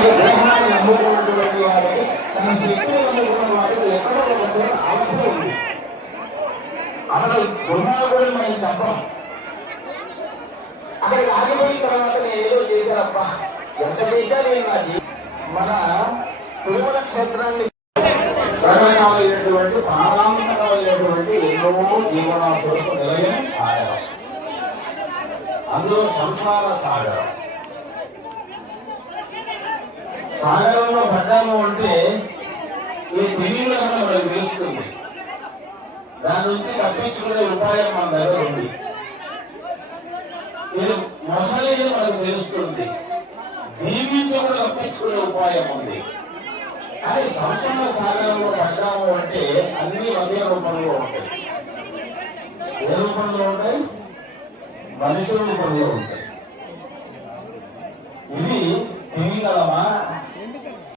దేహాన్ని నమ్ముకున్నటువంటి వారికి, తన శక్తిని నమ్ముకున్న వారికి ఎక్కడో ఒక అవసరం ఉంది. అసలు దుర్మార్గుడు మనం చెప్పం. అక్కడికి ఆగిపోయిన తర్వాత నేను ఏదో చేశానప్ప, ఎంత చేశా నేను మన తిరుమల క్షేత్రాన్ని అయినటువంటి ప్రాణాంతకమైనటువంటి ఎన్నో జీవనాశులకు నిలయం సాగరం. అందులో సంసార సాగరం. సాగరంలో పడ్డాము అంటే ఈ తెలివిలో మనకు తెలుస్తుంది. దాని నుంచి తప్పించుకునే ఉపాయం మన దగ్గర ఉంది. ఇది మొసలి మనకు తెలుస్తుంది. జీవించకుండా తప్పించుకునే ఉపాయం ఉంది. కానీ సంసార సాగరంలో పడ్డాము అంటే అన్ని ఒకే రూపంలో ఉంటాయి. ఏ రూపంలో ఉంటాయి? మనుషుల రూపంలో ఉంటాయి. ఇది తిమింగళమా